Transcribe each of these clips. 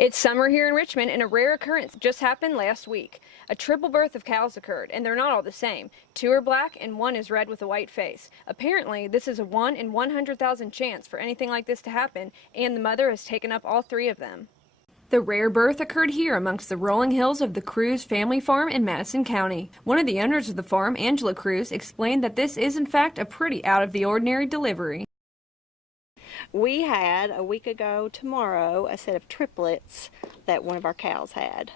It's summer here in Richmond, and a rare occurrence just happened last week. A triple birth of cows occurred, and they're not all the same. 2 are black and 1 is red with a white face. Apparently, this is a 1 in 100,000 chance for anything like this to happen, and the mother has taken up all 3 of them. The rare birth occurred here amongst the rolling hills of the Cruse family farm in Madison County. One of the owners of the farm, Angela Cruse, explained that this is in fact a pretty out-of-the-ordinary delivery. We had, a week ago tomorrow, a set of triplets that one of our cows had.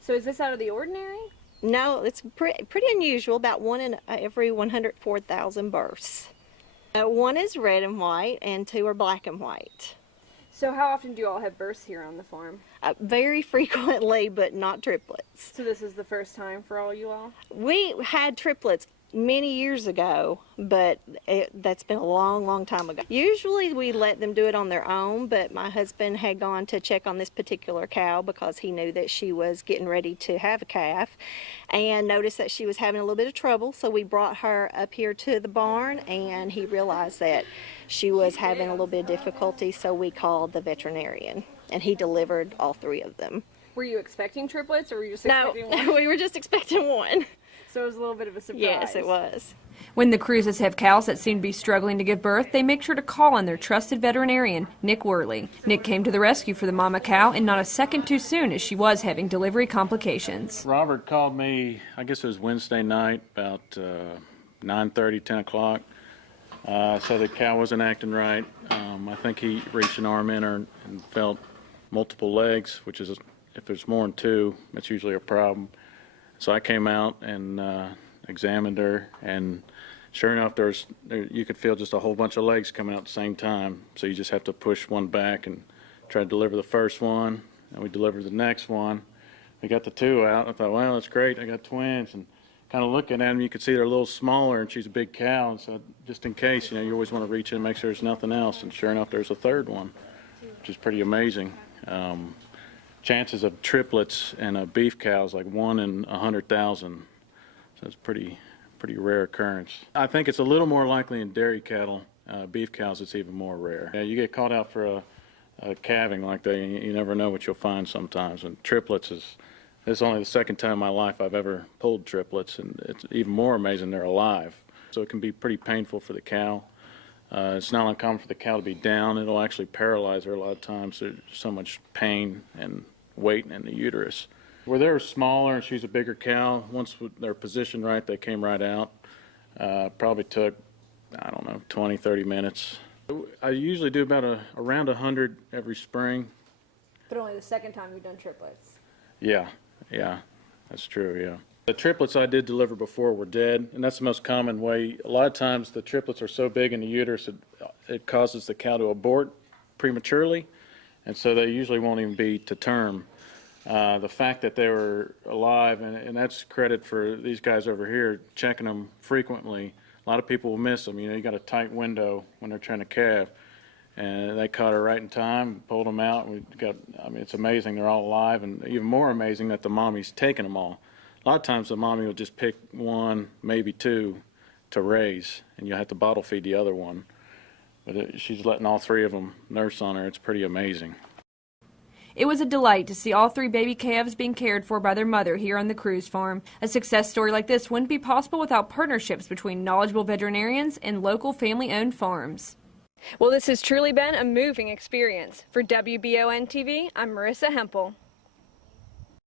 So is this out of the ordinary? No, it's pretty unusual, about 1 in every 104,000 births. 1 is red and white, and 2 are black and white. So how often do you all have births here on the farm? Very frequently, but not triplets. So this is the first time for all you all? We had triplets many years ago, but that's been a long time ago. Usually we let them do it on their own, but my husband had gone to check on this particular cow because he knew that she was getting ready to have a calf and noticed that she was having a little bit of trouble, so we brought her up here to the barn, and he realized that she was having a little bit of difficulty, so we called the veterinarian, and he delivered all 3 of them. Were you expecting triplets, or were you just expecting one? No, we were just expecting 1. So it was a little bit of a surprise. Yes, it was. When the Cruses have cows that seem to be struggling to give birth, they make sure to call on their trusted veterinarian, Nick Worley. Nick came to the rescue for the mama cow, and not a second too soon, as she was having delivery complications. Robert called me, I guess it was Wednesday night, about 9:30, 10 o'clock. So the cow wasn't acting right. I think he reached an arm in her and felt multiple legs, which is, if there's more than 2, that's usually a problem. So I came out and examined her, and sure enough, you could feel just a whole bunch of legs coming out at the same time. So you just have to push one back and try to deliver the first one, and we delivered the next one. We got the 2 out. I thought, well, that's great. I got twins. And kind of looking at them, you could see they're a little smaller, and she's a big cow. And so just in case, you always want to reach in and make sure there's nothing else. And sure enough, there's a 3rd one, which is pretty amazing. Chances of triplets and a beef cow is like 1 in 100,000, so it's pretty rare occurrence. I think it's a little more likely in dairy cattle. Beef cows, it's even more rare. Yeah, you get caught out for a calving like that, you never know what you'll find sometimes. And triplets it's only the 2nd time in my life I've ever pulled triplets, and it's even more amazing they're alive. So it can be pretty painful for the cow. It's not uncommon for the cow to be down. It'll actually paralyze her a lot of times. There's so much pain and weight in the uterus. Where they were smaller and she's a bigger cow, once they're positioned right, they came right out. Probably took, I don't know, 20, 30 minutes. I usually do about around 100 every spring. But only the 2nd time you've done triplets. Yeah, that's true, yeah. The triplets I did deliver before were dead, and that's the most common way. A lot of times the triplets are so big in the uterus it causes the cow to abort prematurely, and so they usually won't even be to term. The fact that they were alive, and that's credit for these guys over here checking them frequently. A lot of people will miss them. You got a tight window when they're trying to calve, and they caught her right in time, pulled them out. It's amazing they're all alive, and even more amazing that the mommy's taking them all. A lot of times the mommy will just pick 1, maybe 2 to raise, and you'll have to bottle feed the other one. But she's letting all 3 of them nurse on her. It's pretty amazing. It was a delight to see all 3 baby calves being cared for by their mother here on the Cruse farm. A success story like this wouldn't be possible without partnerships between knowledgeable veterinarians and local family-owned farms. Well, this has truly been a moving experience. For WBON TV, I'm Marissa Hempel.